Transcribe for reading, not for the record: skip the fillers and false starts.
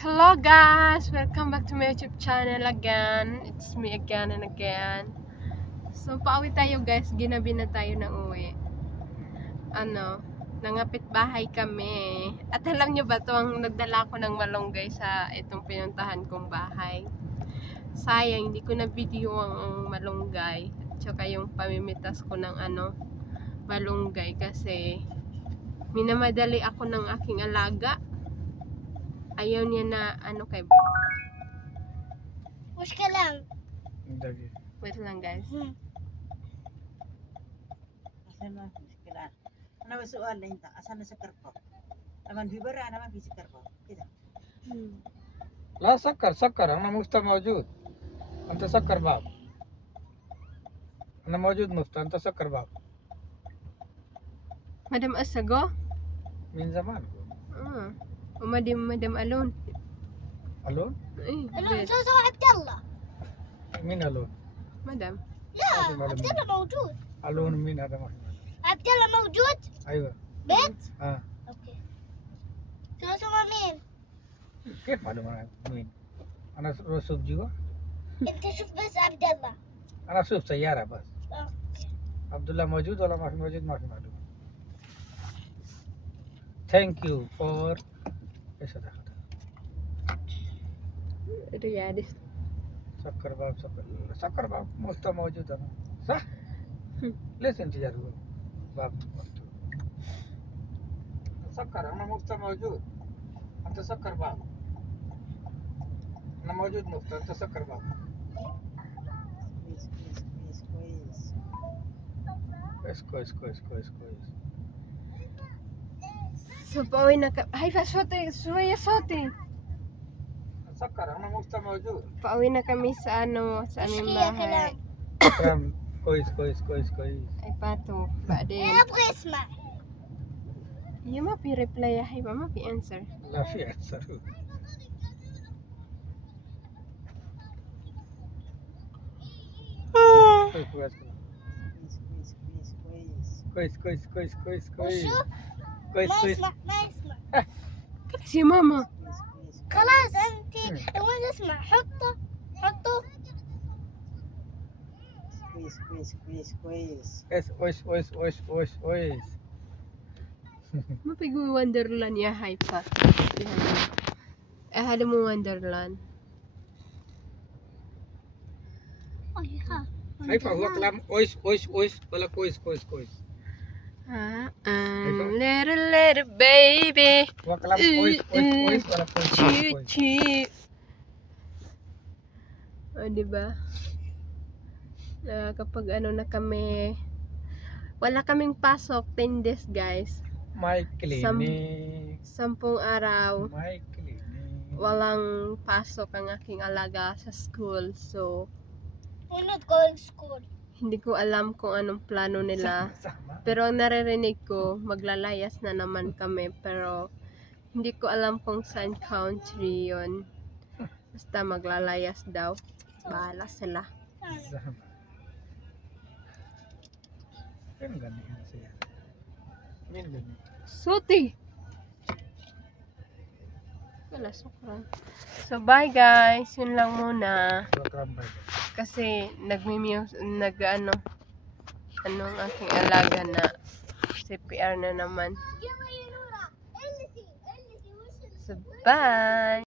Hello guys! Welcome back to my YouTube channel again. It's me again and again. So, pauwi tayo guys. Ginabi na tayo ng uwi. Nangapit bahay kami. At alam nyo ba to, ang nagdala ko ng malunggay sa itong pinuntahan kong bahay. Sayang, hindi ko na video ang malunggay. At saka yung pamimitas ko ng malunggay kasi minamadali ako ng aking alaga. Ayaw niya na kay مشكلة wait lang guys. عشان ما في مشكلة. أنا بسؤال أنت عشان سكر باب. لما في برا أنا ما في سكر باب كده. لا سكر أنا مفتى موجود. أنت سكر باب. أنا موجود مفتى أنت سكر باب. Madam Asago? من زمان. ومدام ألون. ألون؟ ألون زوزو عبد الله. مين ألون؟ مدام. لا عبد الله موجود. ألون مين هذا ما عبد الله موجود؟ أيوة. بيت؟ اوكي. زوزو مين؟ كيف معلوم أنا مين؟ أنا رسوب جوا. أنت شوف بس عبد الله. أنا أشوف سيارة بس. أوكي. عبد الله موجود ولا ما في موجود ما في معلومة. Thank you for ايش هذا؟ ريادس. سكر باب مفتى موجود أنا صح؟ ليش أنت جالس باب مفتوح؟ سكر أنا مفتى موجود أنت سكر باب أنا موجود مفتى أنت سكر باب كويس كويس So, pauwi na ka. Hay, sote. Suya sote. سكر أنا مفتى موجود Pauwi na kami sa sa aming مشكلة bahay. كلام. كويس Ay, pato. Baden. أنا أبغى أسمع. Yung ma pi reply hay ba ma pi answer. لا في أنسر كويس وشو؟ كويس ما يسمع ما يسمع. Kada si mama. خلاص أنت لما تسمع حطه. كويس Mapigo Wonderland ya hay pa. Hada mo Wonderland. أيها. هيفا هو كلام اويس ولا كويس Little baby. هو كلام اويس ولا كويس Chi. Diba? Kapag na kami, wala kaming pasok, 10 days guys. My clinic 10 araw. My clinic Walang pasok ang aking alaga sa school. So, We're not going to school. hindi ko alam kung anong plano nila. sama Pero ang naririnig ko, maglalayas na naman kami. Pero, hindi ko alam kung saan country yon. Basta maglalayas daw. Bahala sila. sama kan ganyan siya min ganyan Suti! Wala, sukran. So, bye guys. Yun lang muna. program ba Kasi, ang aking alaga na CPR na naman. So, bye!